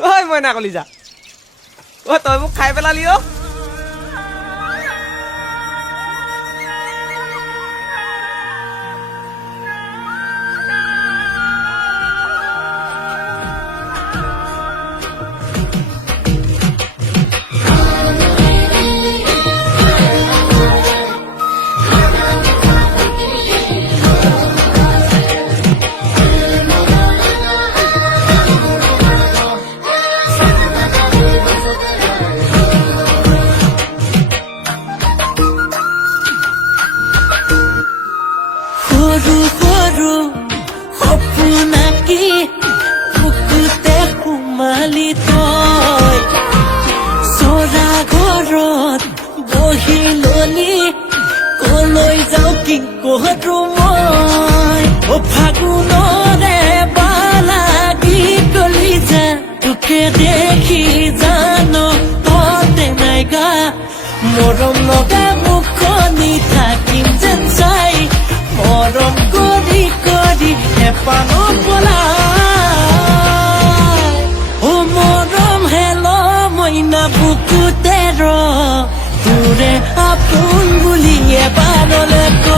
ঐ মইনা কলিজা ও তই মোক খাই পেলালি অ দেখি জানো ততে নাইগা মরম লগা মুখনি থাকিম যেন চাই মরম করি করি হেপানো পলাই ও মরম হেল মইনা বুকুতে র তোরে আপন বুলি এবাৰলে ক